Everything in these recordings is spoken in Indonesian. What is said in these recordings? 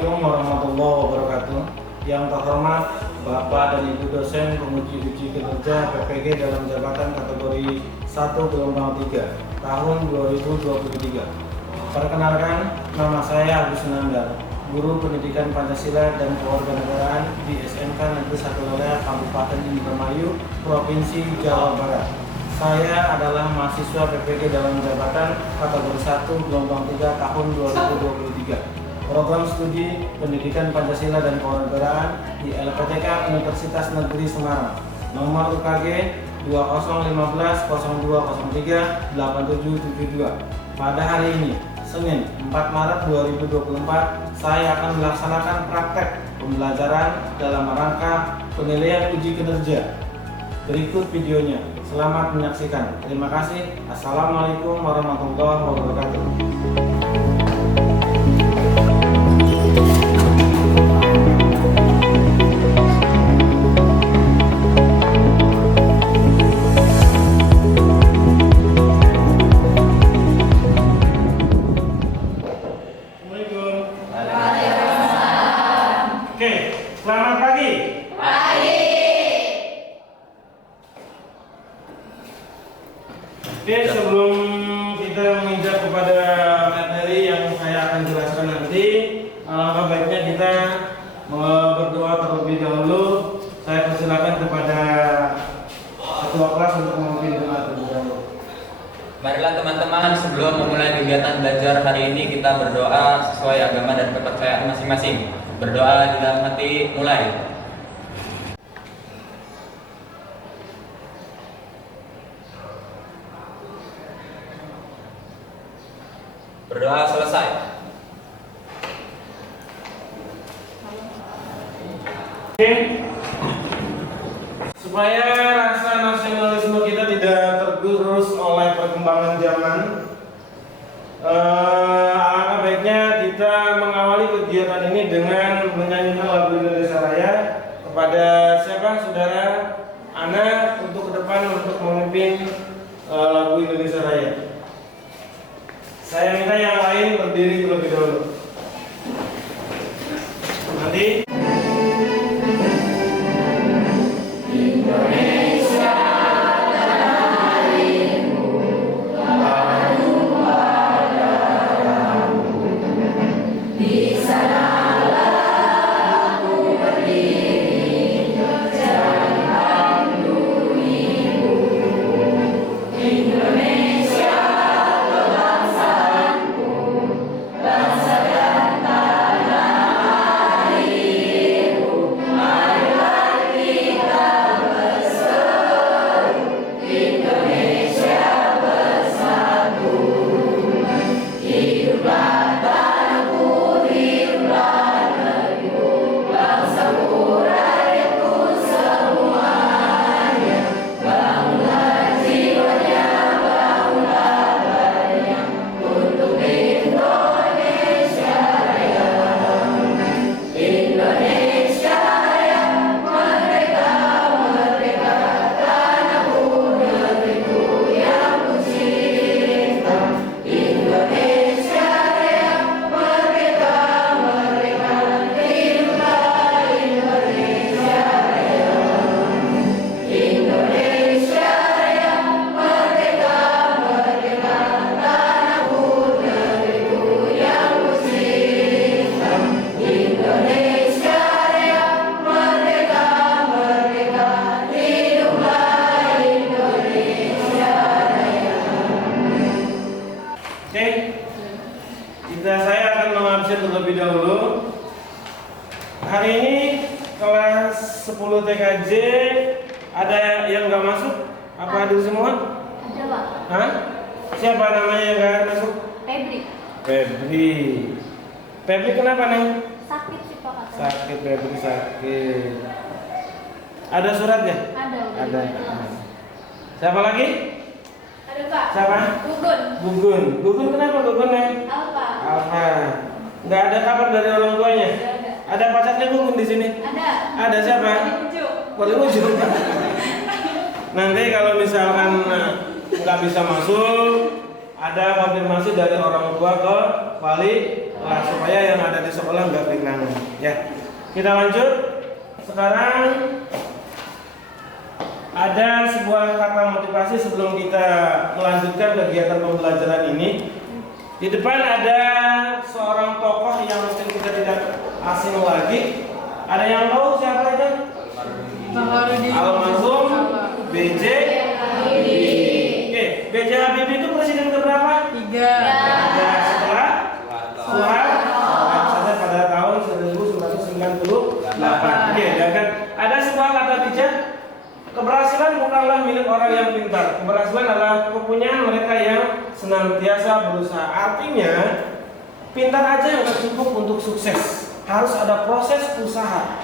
Assalamualaikum warahmatullahi wabarakatuh. Yang terhormat Bapak dan Ibu dosen penguji kinerja PPG dalam jabatan kategori 1 gelombang 3 tahun 2023. Perkenalkan, nama saya Agus Nandar, Guru Pendidikan Pancasila dan Kewarganegaraan di SMK Negeri 1 Lelea Kabupaten Indramayu, Provinsi Jawa Barat. Saya adalah mahasiswa PPG dalam jabatan kategori 1 gelombang 3 tahun 2023. Program Studi Pendidikan Pancasila dan Kewarganegaraan di LPTK Universitas Negeri Semarang. Nomor UKG 2015-0203-8772. Pada hari ini, Senin 4 Maret 2024, saya akan melaksanakan praktek pembelajaran dalam rangka penilaian uji kinerja. Berikut videonya. Selamat menyaksikan. Terima kasih. Assalamualaikum warahmatullahi wabarakatuh. Oke, selamat pagi. Pagi. Oke, sebelum kita menginjak kepada materi yang saya akan jelaskan nanti, alangkah baiknya kita berdoa terlebih dahulu. Saya persilakan kepada ketua kelas untuk memimpin doa terlebih dahulu. Marilah teman-teman, sebelum memulai kegiatan belajar hari ini kita berdoa sesuai agama dan kepercayaan masing-masing. Berdoa di dalam hati, mulai. Berdoa selesai. Oke. Supaya rasa nasionalisme kita tidak tergerus oleh perkembangan zaman, alangkah baiknya kita mengawali kegiatan ini dengan menyanyikan lagu Indonesia Raya. Kepada siapa saudara Ana untuk ke depan untuk memimpin lagu Indonesia Raya. Saya minta yang lain berdiri terlebih dahulu. Nanti saya akan mengabsen terlebih dahulu. Hari ini kelas 10 TKJ ada yang nggak masuk? Apa hadir semua? Ada, Pak. Hah? Siapa namanya yang nggak masuk? Febri. Febri. Febri kenapa nih? Sakit sih, Pak, katanya. Sakit, Febri sakit. Ada suratnya? Ada. Ada. Siapa lagi? Ada, Pak. Siapa? Gugun. Gugun. Gugun kenapa Gugunnya? Apa? Apa? Nggak ada kabar dari orang tuanya? Ada. Ada pacarnya Gugun di sini? Ada. Ada siapa? Paling ujung. Nanti kalau misalkan nggak bisa masuk, ada konfirmasi dari orang tua ke wali kelas supaya yang ada di sekolah nggak kehilangan. Ya, kita lanjut. Sekarang ada sebuah kata motivasi sebelum kita melanjutkan kegiatan pembelajaran ini. Di depan ada seorang tokoh yang mungkin kita tidak asing lagi. Ada yang tahu siapa itu? Almarhum B.J. Habibie. Oke, B.J. Habibie itu presiden keberapa? 3. Setelah Soeharto saja pada tahun 1998. Oke, dan kan ada sebuah kata bijak. Keberhasilan bukanlah milik orang yang pintar. Keberhasilan adalah kepunyaan mereka yang senantiasa berusaha. Artinya, pintar aja yang cukup untuk sukses. Harus ada proses usaha.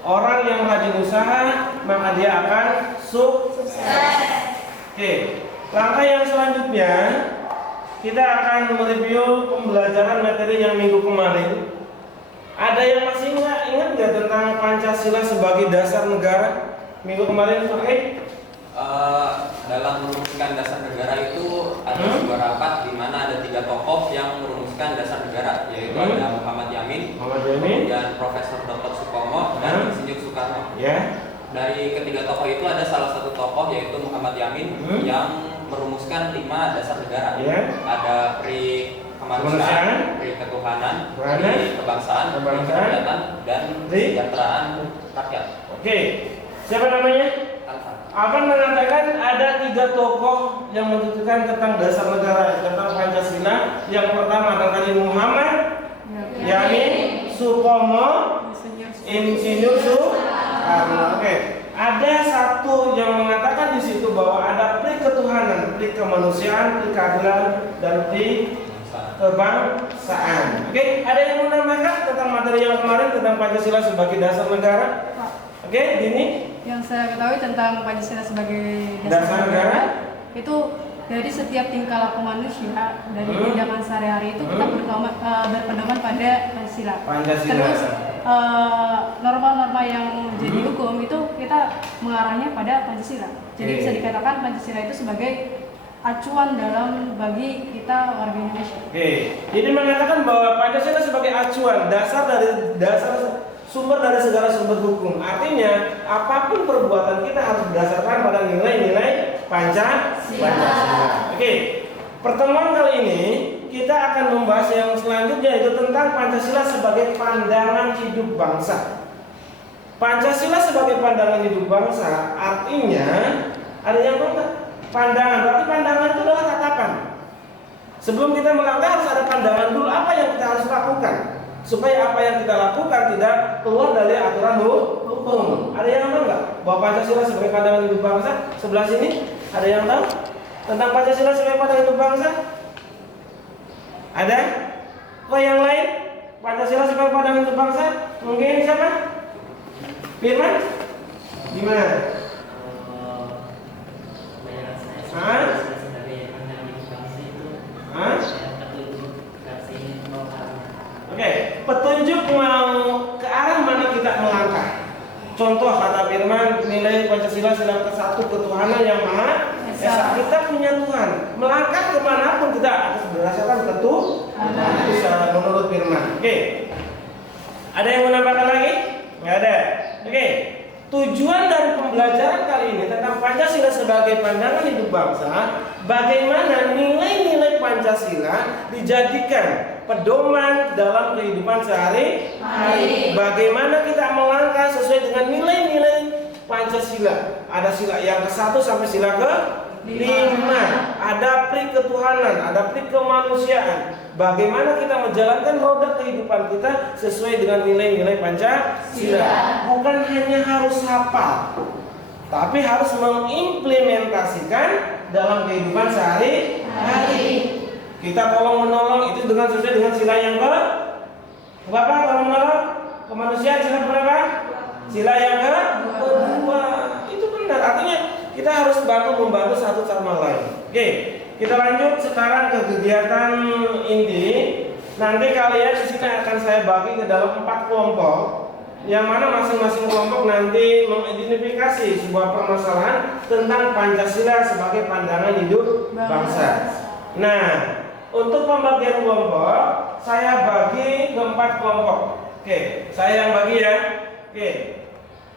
Orang yang rajin usaha, maka dia akan sukses. Oke, langkah yang selanjutnya kita akan mereview pembelajaran materi yang minggu kemarin. Ada yang masih ingat nggak tentang Pancasila sebagai dasar negara? Minggu kemarin pakai dalam merumuskan dasar negara itu ada sebuah rapat di mana ada 3 tokoh yang merumuskan dasar negara, yaitu ada Muhammad Yamin, dan Profesor Dr. Supomo dan Insinyur Soekarno. Dari ketiga tokoh itu ada salah satu tokoh yaitu Muhammad Yamin yang merumuskan 5 dasar negara. Ada pri kemanusiaan, pri ketuhanan, pri kebangsaan, pri kerakyatan, dan kesejahteraan rakyat. Oke. Siapa namanya? Apa mengatakan ada 3 tokoh yang menentukan tentang dasar negara, tentang Pancasila. Yang pertama adalah tadi Muhammad Yamin, Supomo, Insinyur Soekarno. Oke. Ada satu yang mengatakan di situ bahwa ada pri ketuhanan, pri kemanusiaan, pri keadilan, dan pri kebangsaan. Oke. Ada yang menambahkan tentang materi yang kemarin tentang Pancasila sebagai dasar negara? Oke, ini yang saya ketahui tentang Pancasila sebagai dasar negara itu dari setiap tingkah laku manusia, dari tindakan sehari-hari itu kita berpedoman pada Pancasila. Terus norma-norma yang jadi hukum itu kita mengarahnya pada Pancasila. Jadi bisa dikatakan Pancasila itu sebagai acuan dalam bagi kita warga Indonesia. Oke, jadi mengatakan bahwa Pancasila sebagai acuan, sumber dari segala sumber hukum. Artinya, apapun perbuatan kita harus berdasarkan pada nilai-nilai Pancasila. Oke, pertemuan kali ini kita akan membahas yang selanjutnya yaitu tentang Pancasila sebagai pandangan hidup bangsa. Pancasila sebagai pandangan hidup bangsa artinya ada yang enggak? Pandangan, berarti pandangan itu adalah tatapan. Sebelum kita melangkah harus ada pandangan dulu apa yang kita harus lakukan supaya apa yang kita lakukan tidak keluar dari aturan hukum. Ada yang tahu nggak bahwa Pancasila sebagai pandangan hidup bangsa? Sebelah sini ada yang tahu tentang Pancasila sebagai pandangan hidup bangsa? Ada? Kok yang lain? Pancasila sebagai pandangan hidup bangsa? Mungkin siapa? Firman? Gimana? Oke, petunjuk mau ke arah mana kita melangkah. Contoh kata Firman, nilai Pancasila sila ke-1 ketuhanan yang maha esa. Kita punya Tuhan. Melangkah kemanapun kita harus berdasarkan ketuhanan menurut Firman. Oke. Ada yang menambahkan lagi? Nggak ada. Oke. Tujuan dari pembelajaran kali ini tentang Pancasila sebagai pandangan hidup bangsa, bagaimana nilai-nilai Pancasila dijadikan pedoman dalam kehidupan sehari-hari. Bagaimana kita melangkah sesuai dengan nilai-nilai Pancasila. Ada sila yang ke-1 sampai sila ke-5. Ada pri ketuhanan, ada pri kemanusiaan. Bagaimana kita menjalankan roda kehidupan kita sesuai dengan nilai-nilai Pancasila. Bukan hanya harus hafal, tapi harus mengimplementasikan dalam kehidupan sehari-hari. Kita tolong menolong itu dengan sesuai dengan sila yang berapa? Tolong menolong kemanusiaan sila berapa? Sila yang kedua. Itu benar. Artinya kita harus membantu satu sama lain. Oke. Kita lanjut sekarang ke kegiatan inti. Nanti kalian di sini akan saya bagi ke dalam 4 kelompok, yang mana masing-masing kelompok nanti mengidentifikasi sebuah permasalahan tentang Pancasila sebagai pandangan hidup bangsa. Nah, untuk pembagian kelompok, saya bagi ke 4 kelompok. Oke, saya yang bagi ya. Oke,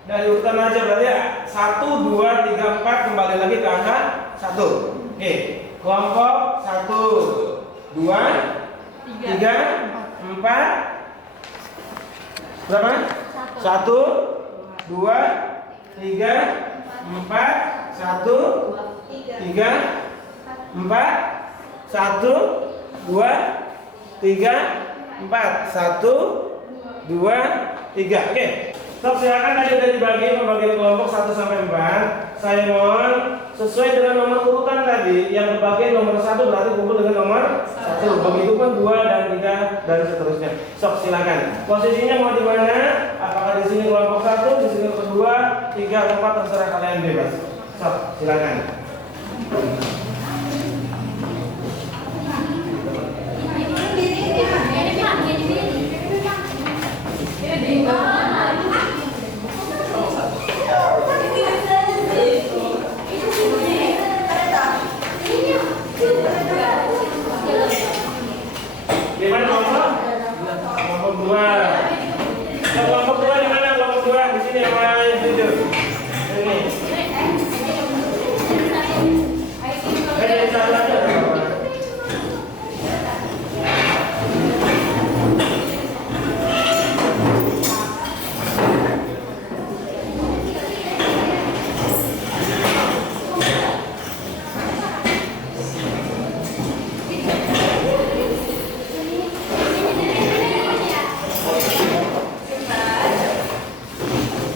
dari urutan aja berarti ya. 1, 2, 3, 4, kembali lagi ke angka 1. Oke, kelompok 1, 2, 3, 4. Berapa? 1, 2, 3, 4, 1, 3, 4, 1, 2, 3, 4, 1, 2, 3. Oke. Stop, silakan tadi udah dibagi pembagian kelompok 1 sampai 4. Saya mohon sesuai dengan nomor urutan tadi, yang berbagai nomor 1 berarti kumpul dengan nomor 1. Begitu pun 2 dan 3 dan seterusnya. Sok, silakan. Posisinya mau di mana? Apakah di sini kelompok 1, di sini kedua, 3, 4, terserah kalian bebas. Sok, silakan. Di mana kelompok? Kelompok 2. Kelompok 2 di mana? Kelompok 2 di sini sama itu. Ini.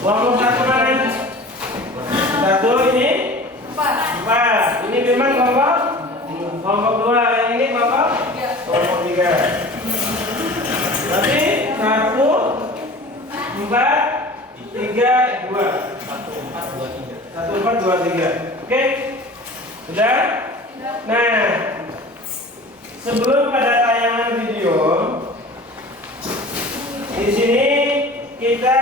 Kelompok 1 mana? 1 ini 4. Ini memang kelompok 2. Yang ini kelompok 3. Berarti 1, 4, 3, 2. 1, 4, 2, 3. Oke? Sudah? Nah, sebelum pada tayangan video, di sini kita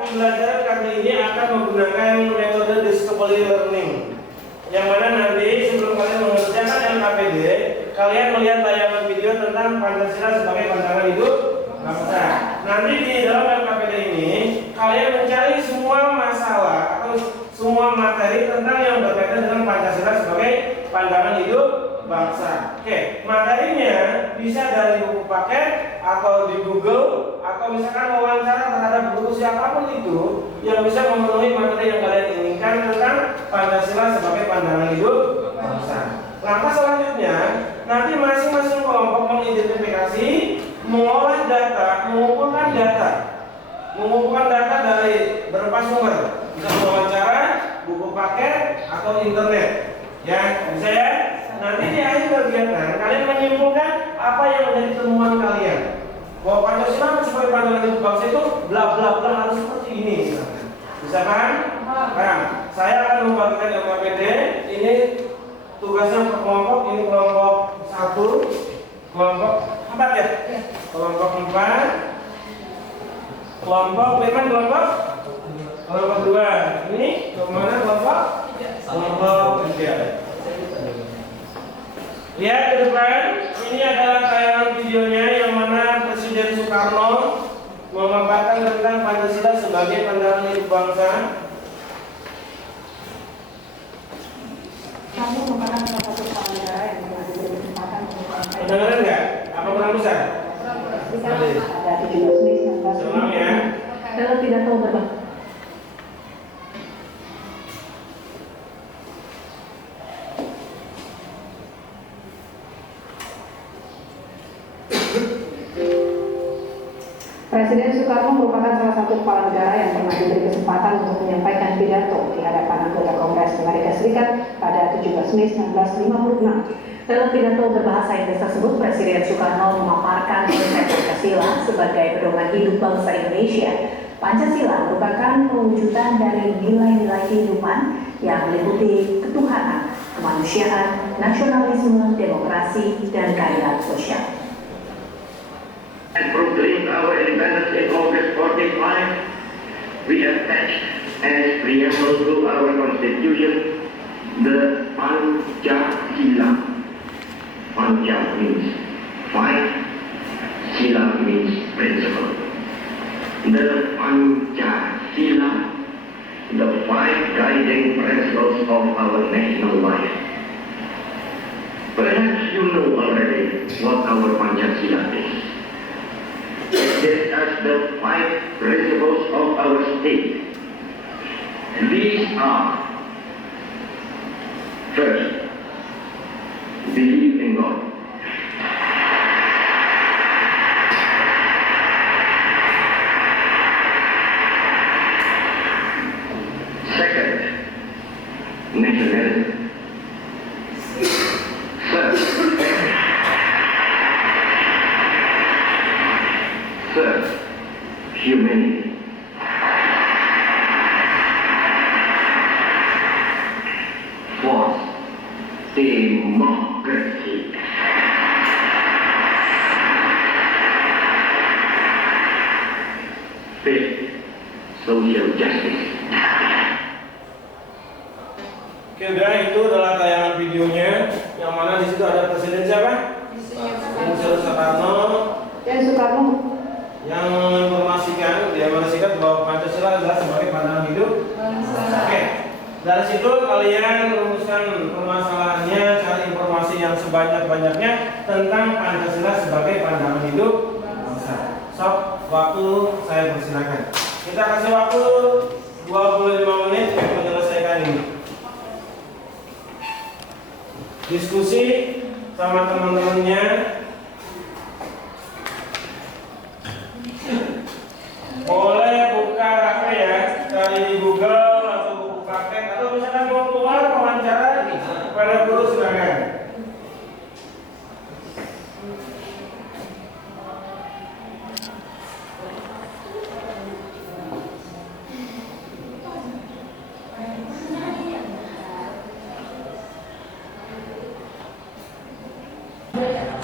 pembelajaran kali ini akan menggunakan metode discovery learning, yang mana nanti sebelum kalian mengerjakan LKPD, kalian melihat tayangan video tentang Pancasila sebagai pandangan hidup bangsa. Nanti di dalam LKPD ini kalian mencari semua masalah atau semua materi tentang yang berkaitan dengan Pancasila sebagai pandangan hidup bangsa. Oke, materinya bisa dari buku paket atau di Google atau misalkan wawancara terhadap guru siapapun itu yang bisa memenuhi materi yang kalian inginkan tentang Pancasila sebagai pandangan hidup bangsa. Langkah selanjutnya, nanti masing-masing kelompok mengidentifikasi, mengolah data, mengumpulkan data dari berapa sumber, bisa wawancara, buku paket atau internet. Ya, bisa ya? Nanti di akhir kegiatan kalian menyimpulkan apa yang menjadi temuan kalian. Bahwa Pancasila sebagai pandangan hidup bangsa itu bla bla bla harus seperti ini. Bisa kan? Nah, saya akan membagikan LKPD. Ini tugasnya per kelompok. Ini kelompok 1, kelompok 4 ya? Kelompok 4. Kelompok berapa kelompok 2. Ini kemana kelompok? Kelompok 3. Lihat ke depan, ini adalah tayangan videonya yang mana Presiden Soekarno memaparkan tentang Pancasila sebagai pandangan hidup bangsa. Kamu merupakan salah satu kepala negara yang telah diberi kesempatan untuk Kedengaran nggak? Apa kurang besar? Pada 17 Mei 1995 Selang ya. dalam pidato berbahasa Presiden Soekarno merupakan salah satu kepala negara yang pernah diberi kesempatan untuk menyampaikan pidato di hadapan anggota Kongres Amerika Serikat pada 17 Mei 1956. Dalam pidato berbahasa Inggris tersebut, Presiden Soekarno memaparkan konsep Pancasila sebagai pedoman hidup bangsa Indonesia. Pancasila merupakan pewujudan dari nilai-nilai kehidupan yang meliputi ketuhanan, kemanusiaan, nasionalisme, demokrasi, dan keadilan sosial. And proclaimed our independence in August 45, we attached as preamble to our Constitution the Pancasila. Panca means five, Sila means principle. The Pancasila, the five guiding principles of our national life. Perhaps you know already what our Pancasila is. It is as the five principles of our state. These are: first, believe in God. Second, nationalism. Third, humanity. Fourth, democracy. Fifth, social justice. Oke, udah, itu adalah tayangan videonya yang mana di situ ada presiden siapa? Insinyur Soekarno Dan Soekarno yang menginformasikan, dia bahwa Pancasila adalah sebagai pandangan hidup. Oke, dari situ kalian rumuskan permasalahannya, cari informasi yang sebanyak-banyaknya tentang Pancasila sebagai pandangan hidup bangsa. Sob, waktu saya persilakan. Kita kasih waktu 25 menit untuk menyelesaikan ini. Diskusi sama teman-temannya. Boleh buka HP ya, cari di Google atau buku praktek, atau misalkan mau keluar wawancara pada guru silakan.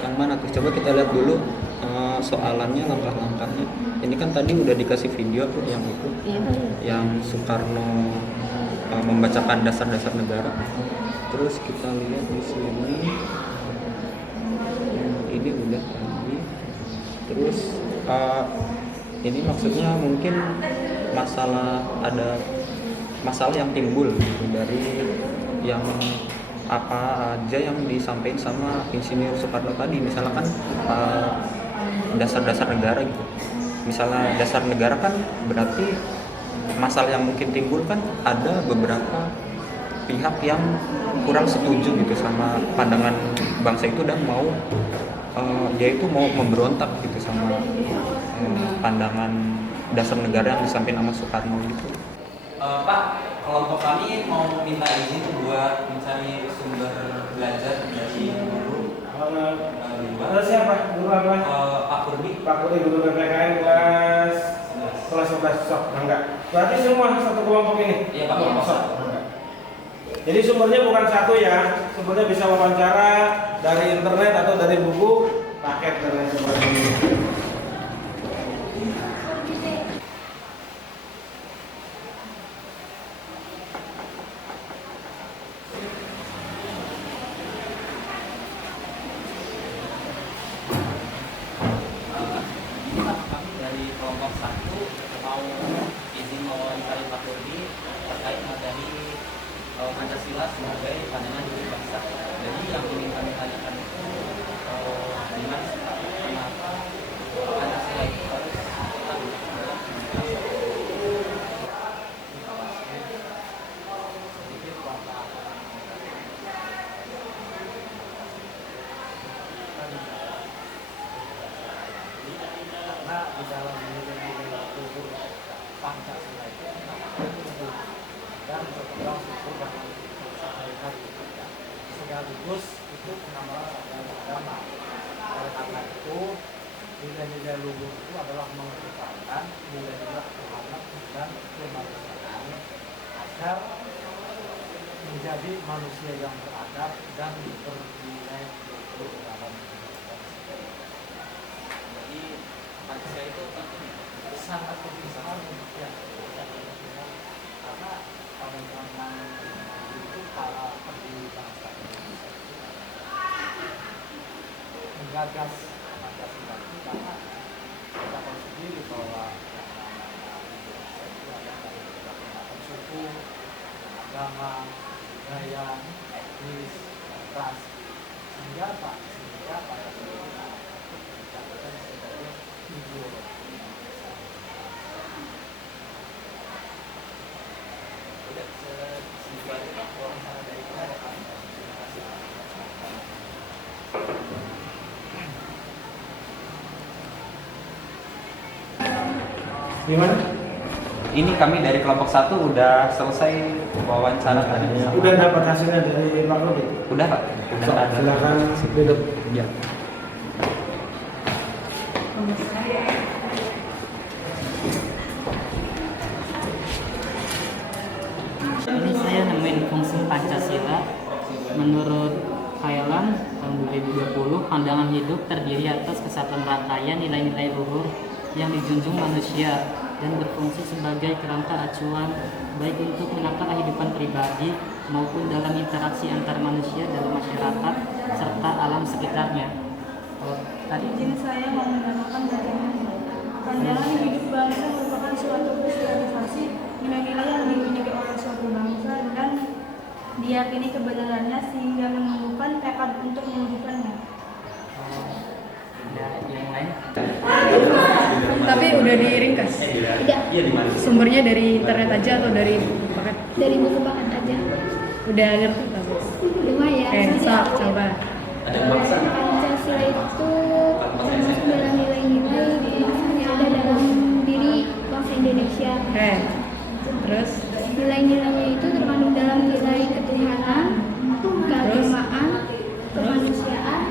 Yang mana tuh? Coba kita lihat dulu soalannya, langkah-langkahnya. Ini kan tadi udah dikasih video tuh yang itu, yang Soekarno membacakan dasar-dasar negara. Terus kita lihat di sini, ini udah tadi. Terus ini maksudnya mungkin ada masalah yang timbul gitu, dari yang apa aja yang disampaikan sama Insinyur Soekarno tadi. Misalkan dasar-dasar negara gitu. Misalnya dasar negara kan berarti masalah yang mungkin timbul kan ada beberapa pihak yang kurang setuju gitu sama pandangan bangsa itu dan mau dia itu mau memberontak gitu sama pandangan dasar negara yang disampaikan sama Soekarno gitu. Pak, kelompok kami mau minta izin buat mencari sumber belajar dari guru. Ada siapa? Guru apa? Pak Kurdi. Pak Kurdi, guru PPKN kelas 11 sok, enggak. Berarti semua satu kelompok ini? Iya, Pak, kelompok. Jadi sumbernya bukan satu ya, sumbernya bisa wawancara dari internet atau dari buku, paket dan lain sebagainya. Kami dari kelompok 1 mau izin mewawancari Pak Kurdi terkait materi Pancasila sebagai pandangan hidup bangsa. Jadi yang ingin kami tanyakan itu gimana sih Pak, kenapa Pancasila itu harus ada dalam karena di dalam nilai-nilai kultur Pancasila itu dan berkembang struktur dan sehari-hari sekaligus itu pengembangan agama. Oleh karena itu nilai-nilai luhur itu adalah mengedepankan nilai-nilai ketuhanan dan kemanusiaan agar menjadi manusia yang beradab dan bernilai luhur dalam kehidupan. Jadi Pancasila itu penting, Sangat penting sekali ya. Karena pada zaman itu para pendiri bangsa Indonesia menggagas Pancasila itu karena kita tahu sendiri bahwa yang namanya Indonesia itu ada dari berbagai macam suku, agama, budaya, etnis, dan ras. Sehingga Pancasila itu dikatakan sebagai ideologi. Gimana? Ini kami dari kelompok 1 udah selesai wawancara tadi. Udah dapat hasilnya dari Pak Rudi? Udah Pak. Udah ada. Silakan duduk. Ya. Ini saya nemuin fungsi Pancasila. Menurut Thailand tahun 2020, pandangan hidup terdiri atas kesatuan rangkaian nilai-nilai luhur yang dijunjung manusia dan berfungsi sebagai kerangka acuan baik untuk menata kehidupan pribadi maupun dalam interaksi antar manusia dalam masyarakat serta alam sekitarnya. Tadi Izin saya mau menambahkan dari pandangan hidup bangsa merupakan suatu kristallisasi nilai-nilai yang dimiliki oleh suatu bangsa dan diyakini kebenarannya sehingga menumbuhkan tekad untuk mewujudkannya. ada yang lain? Tapi udah diringkas. Tidak, Iya di mana? Sumbernya dari internet aja atau dari paket? dari buku paket aja. Udah ngerti bagus. Lumayan. Sok coba. Ada bangsa. Pancasila itu termasuk dalam nilai-nilai bangsa yang ada dalam diri bangsa Indonesia. Terus Nilai-nilainya itu terkandung dalam nilai ketuhanan, keagamaan, kemanusiaan,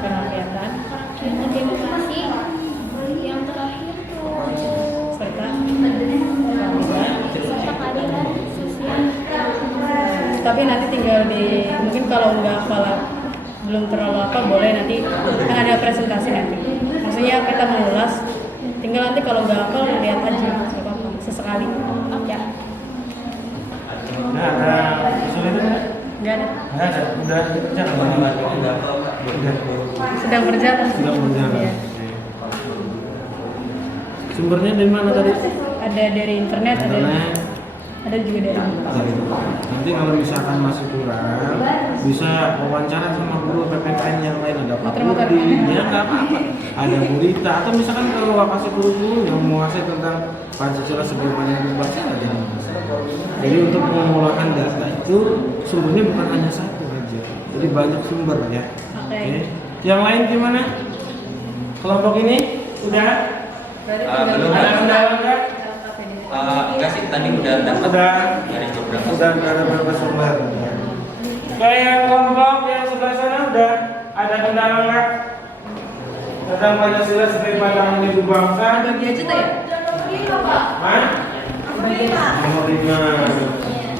kerakyatan kerakyatan, demokrasi, yang terakhir tuh serta serta keadilan sosial. tapi nanti tinggal di mungkin kalau nggak hafal belum terlalu apa boleh nanti kan ada presentasi nanti maksudnya kita mengulas tinggal nanti kalau nggak hafal lihat aja nggak apa-apa sesekali ya Nah, ada kesulitan nggak? nggak ada Nggak ada. Udah kerja sedang berjalan Sedang berjalan. Iya. Sumbernya dari mana tadi? ada dari internet Internet. ada juga dari Nanti kalau misalkan masih kurang, bisa wawancara sama guru PPKN yang lain, ada Pak Muter-muter. Rudi, ya nggak apa-apa. Ada Bu Rita, atau misalkan kalau kasih guru-guru yang menguasai tentang Pancasila sebagai pandangan hidup bangsa, ada yang menguasai. Jadi untuk pengolahan data itu sumbernya bukan hanya satu aja, jadi banyak sumber ya. Oke. Yang lain gimana? Kelompok ini udah? Belum. Ada kendala nggak? Enggak sih, tadi udah dapat Udah. dari beberapa. Udah ada beberapa sumber. Kayak kelompok yang sebelah sana udah ada kendala nggak tentang Pancasila sebagai pandangan hidup bangsa? bagi aja tuh ya Hah? Nomor 5.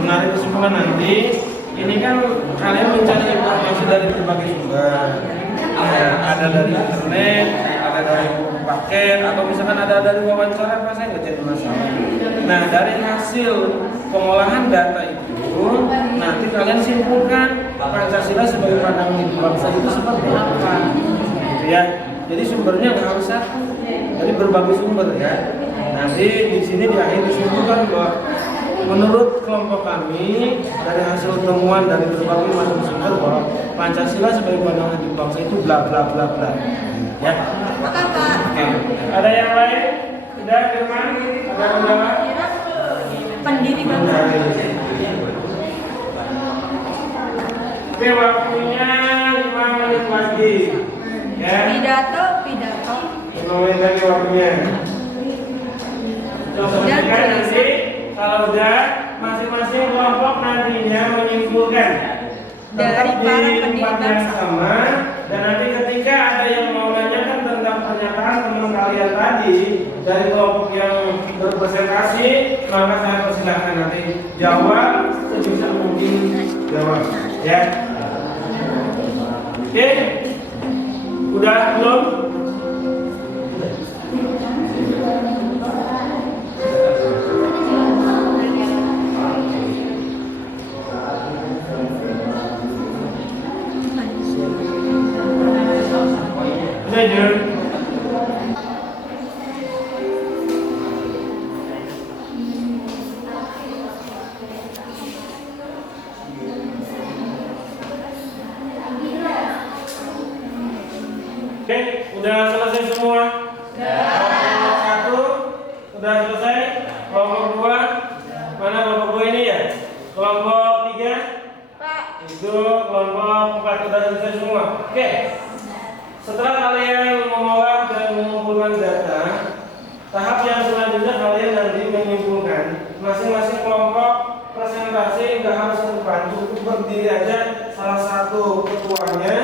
Menarik kesimpulan nanti. Ini kan kalian mencari informasi dari berbagai sumber. Ada dari internet, ada dari buku paket, atau misalkan ada dari wawancara, apa saya nggak jadi masalah. Nah, dari hasil pengolahan data itu, nanti kalian simpulkan Pancasila sebagai pandangan hidup bangsa itu seperti apa, gitu ya. Jadi sumbernya nggak harus satu, dari berbagai sumber ya. Nanti di sini di akhir disimpulkan bahwa menurut kelompok kami dari hasil temuan dari berbagai macam sumber bahwa Pancasila sebagai pandangan hidup bangsa itu bla bla bla bla. Ya. Oke. Ada yang lain? Tidak, Firman? Ada kendala? pendiri bangsa Oke, waktunya 5 menit lagi. Ya. pidato 5 menit lagi waktunya. Coba perhatikan nanti kalau udah masing-masing kelompok nantinya menyimpulkan Dari tetap para di pendiri tempat yang bangsa. sama, dan nanti ketika ada yang mau nanyakan tentang pernyataan teman kalian tadi dari kelompok yang berpresentasi, maka saya persilahkan nanti jawab sebisa mungkin jawab ya. Oke, udah belum? Jujur. Oke, udah selesai semua? Kelompok 1 udah selesai. Kelompok 2 mana kelompok 2 ini ya? Kelompok 3 itu kelompok 4 udah selesai semua. Oke. Setelah kalian mengolah dan mengumpulkan data, tahap yang selanjutnya kalian nanti menyimpulkan. Masing-masing kelompok presentasi nggak harus ke depan, cukup berdiri aja salah satu ketuanya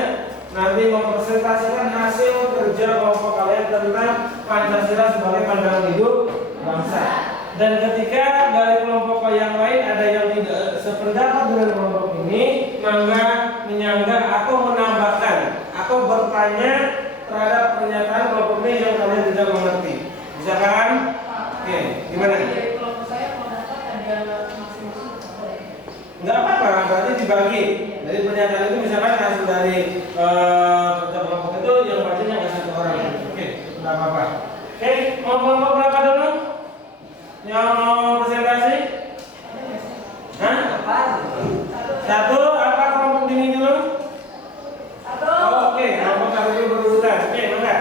nanti mempresentasikan hasil kerja kelompok kalian tentang Pancasila sebagai pandangan hidup bangsa. Dan ketika dari kelompok yang lain ada yang tidak sependapat dengan kelompok ini, maka menyanggah atau menambahkan atau bertanya terhadap pernyataan kelompok ini yang kalian tidak mengerti. Bisa kan? Oke, gimana? Kelompok saya pendapat ada masing-masing. Enggak apa-apa, berarti dibagi. Jadi pernyataan itu misalkan hasil dari kerja kelompok itu yang bacanya nggak satu orang. Oke, enggak apa-apa. Oke, mau kelompok berapa dulu? Yang mau presentasi? Hah? Satu, apa kelompok ini dulu? Oh, oke, kelompok satu dulu berurutan. Oke, maka.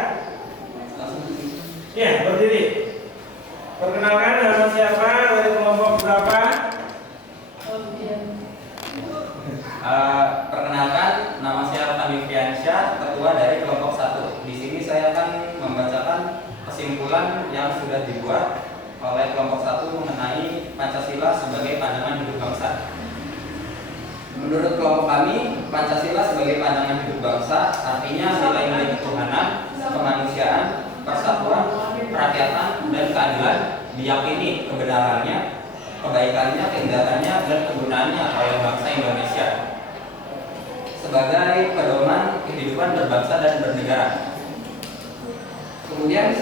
Ya, berdiri. Perkenalkan nama siapa, dari kelompok berapa? Perkenalkan, nama saya Fani Fiansyah, ketua dari kelompok 1. Di sini saya akan membacakan kesimpulan yang sudah dibuat oleh kelompok 1 mengenai Pancasila sebagai pandangan hidup bangsa. Menurut kelompok kami, Pancasila sebagai pandangan hidup bangsa artinya nilai-nilai ketuhanan, kemanusiaan, persatuan, kerakyatan, dan keadilan diyakini kebenarannya, kebaikannya, keindahannya, dan kegunaannya oleh bangsa Indonesia sebagai pedoman kehidupan berbangsa dan bernegara. Kemudian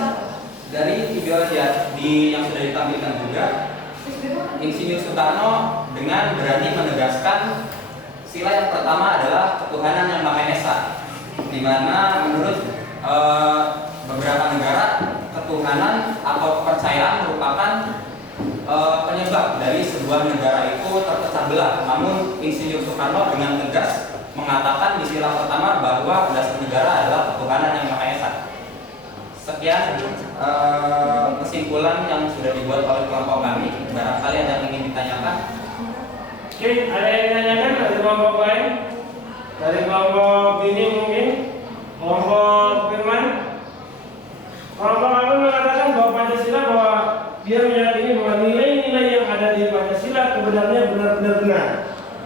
dari video yang sudah ditampilkan juga, Insinyur Soekarno dengan berani menegaskan sila yang pertama adalah ketuhanan yang Maha Esa, di mana menurut beberapa negara ketuhanan atau kepercayaan merupakan penyebab dari sebuah negara itu terpecah belah. Namun Insinyur Soekarno dengan tegas mengatakan di sila pertama bahwa dasar negara adalah ketuhanan yang Maha Esa. Sekian kesimpulan yang sudah dibuat oleh kelompok kami. Barangkali ada yang ingin ditanyakan. Oke, ada yang ditanyakan dari kelompok lain? Dari kelompok ini mungkin? Kelompok Firman? Kelompok apa mengatakan bahwa Pancasila, bahwa dia meyakini bahwa nilai-nilai yang ada di Pancasila kebenarannya benar-benar benar.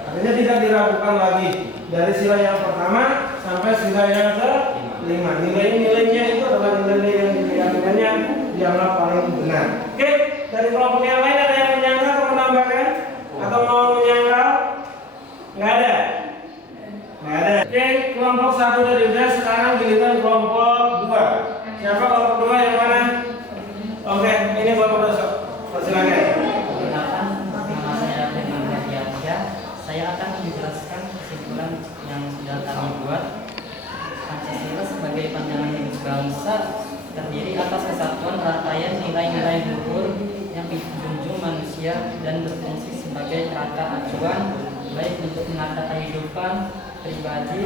Artinya tidak diragukan lagi dari sila yang pertama sampai sila yang ke-5. Nilai-nilainya itu adalah nilai yang dikeyakinannya dianggap paling benar. Oke, dari kelompok yang lain ada yang menyangka atau menambahkan? Atau mau menyangkal? Nggak ada? Nggak ada. Oke, kelompok 1 tadi udah, sekarang giliran kelompok 2. Siapa kelompok 2 yang mana? Oke, ini kelompok 2. Silakan. Perkenalkan, nama saya Firman Fiansyah. Saya akan menjelaskan kesimpulan yang sudah kami buat. Pancasila sebagai pandangan hidup bangsa terdiri atas kesatuan rangkaian nilai-nilai luhur yang dijunjung manusia dan berfungsi sebagai kerangka acuan baik untuk menata kehidupan pribadi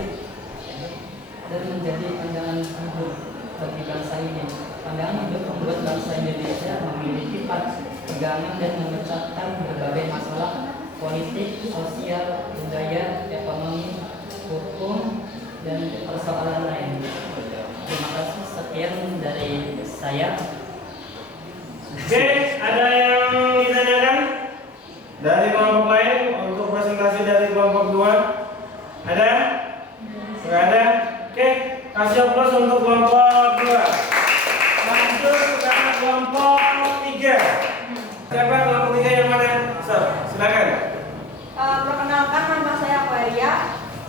dan menjadi pandangan hidup bagi bangsa ini. Pandangan hidup membuat bangsa Indonesia memiliki pegangan dan memecahkan berbagai masalah politik, sosial, budaya, ekonomi, hukum, dan persoalan lain. Terima kasih, sekian dari saya. Oke, ada yang ditanyakan dari kelompok lain untuk presentasi dari kelompok 2? Ada? Nggak ada? Oke, kasih aplaus untuk kelompok 2. Lanjut ke kelompok 3. Siapa kelompok 3 yang mana? Silakan. Perkenalkan, nama saya Aquaria.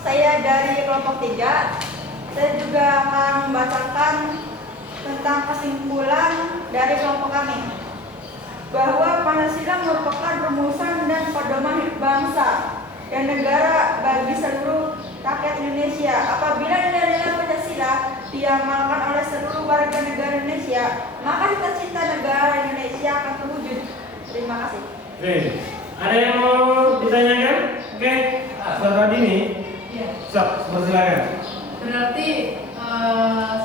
Saya dari kelompok 3. Saya juga akan membacakan tentang kesimpulan dari kelompok kami, bahwa Pancasila merupakan rumusan dan pedoman hidup bangsa dan negara bagi seluruh rakyat Indonesia. Apabila nilai-nilai Pancasila diamalkan oleh seluruh warga negara Indonesia, maka cita-cita negara Indonesia akan terwujud. Terima kasih. Oke, ada yang mau ditanyakan? Oke, Saudara Dini. Iya. Silakan. Berarti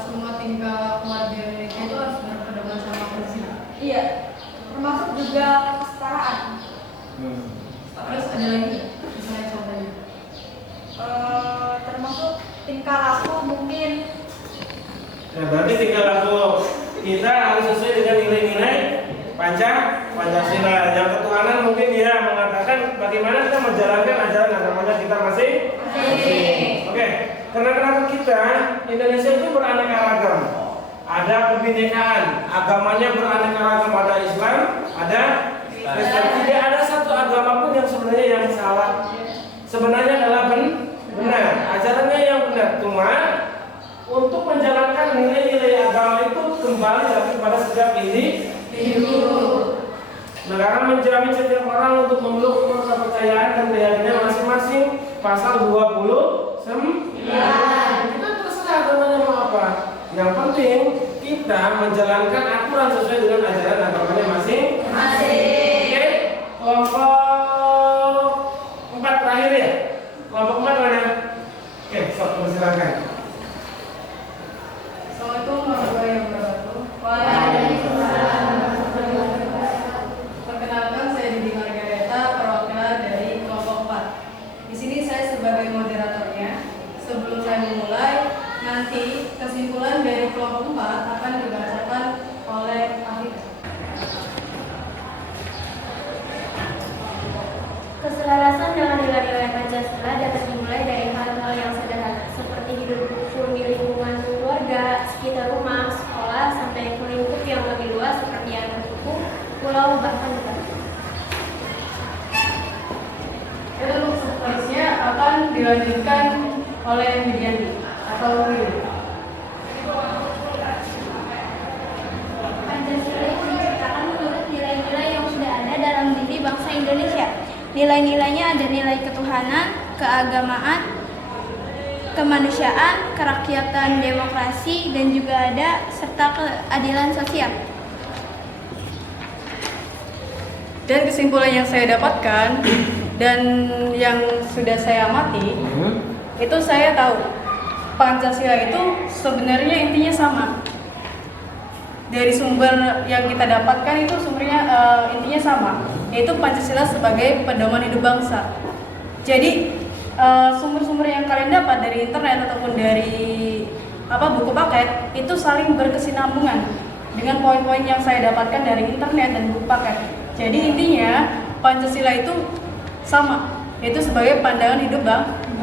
semua tingkah warga Indonesia itu harus berpedoman sama Pancasila. Iya, termasuk juga kesetaraan. Terus ada lagi, misalnya contohnya. Termasuk tingkah laku mungkin. Nah, berarti tingkah laku kita harus sesuai dengan nilai-nilai Pancasila. Yang ketuhanan mungkin dia mengatakan bagaimana kita menjalankan ajaran agamanya kita masing-masing. Oke, karena kenapa kita Indonesia itu beraneka ragam. Ada kebinekaan, agamanya beraneka ragam, ada Islam, ada Kristen. Tidak ada satu agama pun yang sebenarnya yang salah. Sebenarnya adalah benar, ajarannya yang benar. Cuma untuk menjalankan nilai-nilai agama itu kembali lagi pada setiap individu. Negara menjamin setiap orang untuk memeluk kepercayaan dan keyakinan masing-masing. Pasal 29. Kita terserah agamanya mau apa. Yang penting kita menjalankan aturan sesuai dengan ajaran agamanya masing-masing. Oke, kelompok 4 terakhir ya. Kelompok 4 mana? Oke, silakan. Assalamualaikum warahmatullahi wabarakatuh. Waalaikumsalam. Perkenalkan, saya Didi Margareta, perwakilan dari kelompok 4. Di sini saya sebagai moderatornya. Sebelum saya memulai, nanti kesimpulan dari kelompok 4 akan dibacakan oleh ahli. Keselarasan dengan nilai-nilai Pancasila dapat dimulai dari hal-hal yang sederhana seperti hidup rukun di lingkungan keluarga, sekitar rumah, sekolah, sampai ke lingkup yang lebih luas seperti anak suku, pulau, bahkan negara. Untuk seterusnya akan dilanjutkan oleh Widianti atau Widianti. Pancasila diciptakan menurut nilai-nilai yang sudah ada dalam diri bangsa Indonesia. Nilai-nilainya ada nilai ketuhanan, keagamaan, kemanusiaan, kerakyatan, demokrasi, dan juga ada serta keadilan sosial. Dan kesimpulan yang saya dapatkan dan yang sudah saya amati, itu saya tahu Pancasila itu sebenarnya intinya sama. Dari sumber yang kita dapatkan itu sumbernya intinya sama, yaitu Pancasila sebagai pedoman hidup bangsa. Jadi sumber-sumber yang kalian dapat dari internet ataupun dari buku paket itu saling berkesinambungan dengan poin-poin yang saya dapatkan dari internet dan buku paket. Jadi intinya Pancasila itu sama, yaitu sebagai pandangan hidup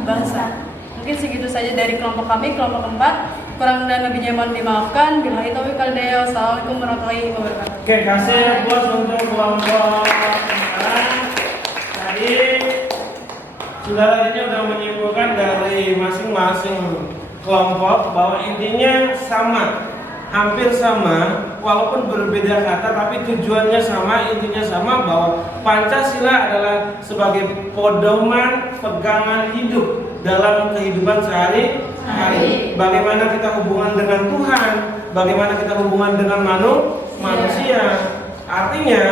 bangsa. Mungkin segitu saja dari kelompok kami, kelompok 4. Kurang dan lebihnya mohon dimaafkan. Billahi taufiq wal hidayah. Wassalamualaikum warahmatullahi wabarakatuh. Oke, kasih bos untuk kelompok tadi. Saudara ini sudah menyimpulkan dari masing-masing kelompok bahwa intinya sama, hampir sama, walaupun berbeda kata, tapi tujuannya sama, intinya sama, bahwa Pancasila adalah sebagai pedoman pegangan hidup dalam kehidupan sehari-hari. Bagaimana kita hubungan dengan Tuhan, bagaimana kita hubungan dengan manusia. Artinya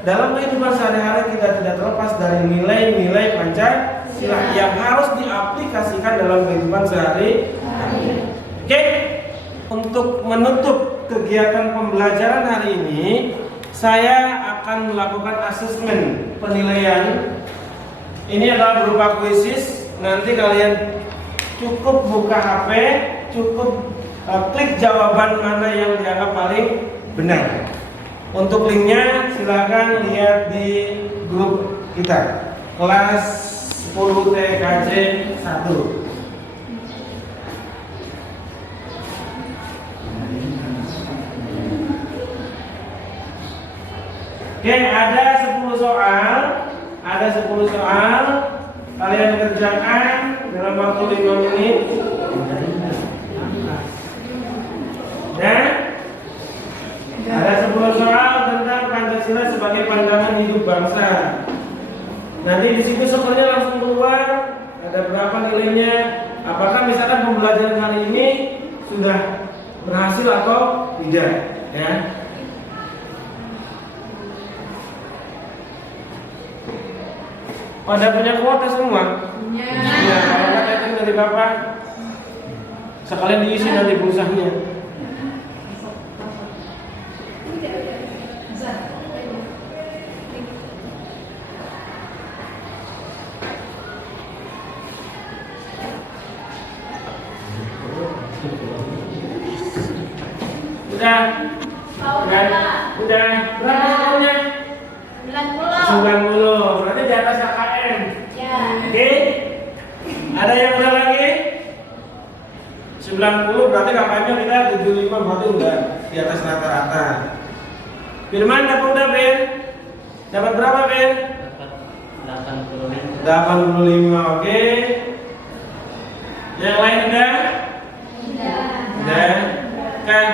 dalam kehidupan sehari-hari kita tidak terlepas dari nilai-nilai Pancasila yang harus diaplikasikan dalam kehidupan sehari-hari. Oke, untuk menutup kegiatan pembelajaran hari ini, saya akan melakukan asesmen penilaian. Ini adalah berupa kuisis. Nanti kalian cukup buka HP, cukup klik jawaban mana yang dianggap paling benar. Untuk linknya silakan lihat di grup kita, kelas 10 TKJ 1. Oke, ada 10 soal. Ada 10 soal. Kalian kerjakan dalam waktu 5 menit. Dan ada 10 soal tentang Pancasila sebagai pandangan hidup bangsa. Nanti di situ soalnya langsung keluar ada berapa nilainya. Apakah misalkan pembelajaran hari ini sudah berhasil atau tidak, ya. Pada punya kuota semua? Ya, kalau nggak datang dari Bapak, sekalian diisi nanti pulsanya. Udah. Berapa tahunnya? 90. Berarti di atas KKM. Ya. Oke. Ada yang udah lagi? 90 berarti KKM-nya kita 75, berarti udah di atas rata-rata. Firman dapat udah, Ben? Dapat berapa, Ben? Dapat 85. 85, oke. Yang lain udah? Udah. Kan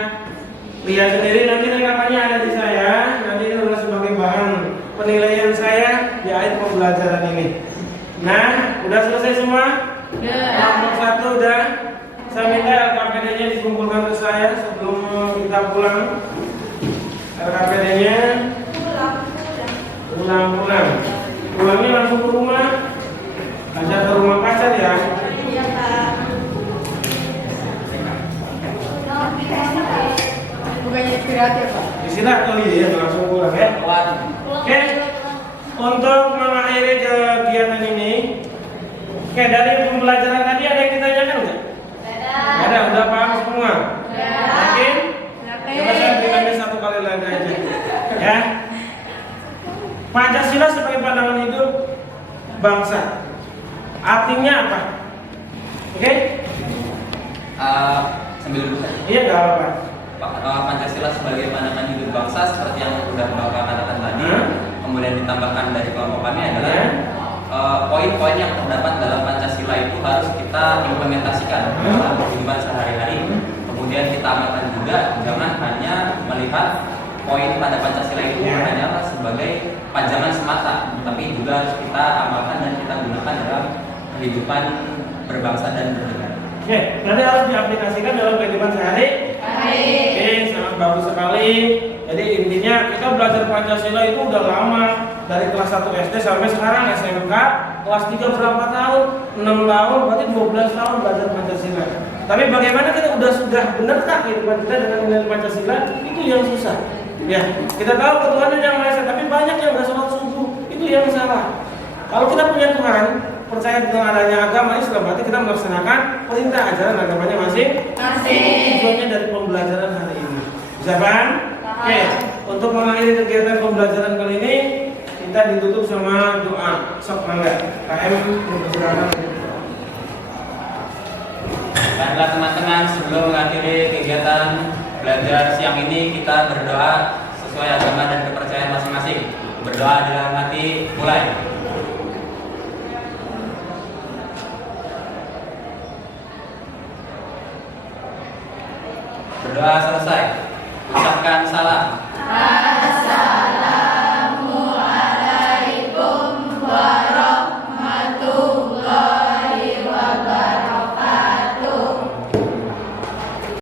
lihat sendiri nanti rekamannya ada di saya. Nanti ini adalah sebagai bahan penilaian saya di akhir pembelajaran ini. Nah, udah selesai semua? Kelompok 1 udah. Saya minta LKPD-nya dikumpulkan ke saya sebelum kita pulang. LKPD-nya pulang. Pulangnya langsung ke rumah. Ajak ke rumah pacar ya. Iya, Pak. Bukannya istirahat ya Pak? Istirahat tuh ya, langsung pulang ya. Oke. Untuk mengakhiri kegiatan ini, oke, dari pembelajaran tadi ada yang ditanyakan nggak? Ada, udah paham semua? Yakin? Coba saya berikan satu kali lagi aja. Ya. Pancasila sebagai pandangan hidup bangsa. Artinya apa? Oke? Sambil dulu saja. Iya, nggak apa-apa. Pancasila sebagai pandangan hidup bangsa seperti yang sudah Bapak katakan tadi, kemudian ditambahkan dari kelompok kami adalah poin-poin yang terdapat dalam Pancasila itu harus kita implementasikan dalam kehidupan sehari-hari. Kemudian kita amalkan juga, jangan hanya melihat poin pada Pancasila itu hanyalah sebagai pajangan semata, tapi juga harus kita amalkan dan kita gunakan dalam kehidupan berbangsa dan bernegara. Oke, berarti harus diaplikasikan dalam kehidupan sehari-hari. Oke, sangat bagus sekali. Jadi intinya kita belajar Pancasila itu udah lama, dari kelas 1 SD sampai sekarang SMK, kelas 3 berapa tahun? 6 tahun, berarti 12 tahun belajar Pancasila. Tapi bagaimana kita sudah benarkah kehidupan kita dengan nilai Pancasila? Itu yang susah. Ya, kita tahu ketuhanan yang Maha Esa, tapi banyak yang nggak sholat subuh, itu yang salah. Kalau kita punya Tuhan, percaya dengan adanya agama Islam, berarti kita melaksanakan perintah ajaran agamanya masing-masing. Tujuannya dari pembelajaran hari ini. Bisa paham? Oke, untuk mengakhiri kegiatan pembelajaran kali ini, kita ditutup sama doa. Sok mangga. KM mempersilakan. Baiklah teman-teman, sebelum mengakhiri kegiatan belajar siang ini, kita berdoa sesuai agama dan kepercayaan masing-masing. Berdoa dalam hati, mulai. Berdoa selesai. Ucapkan salam.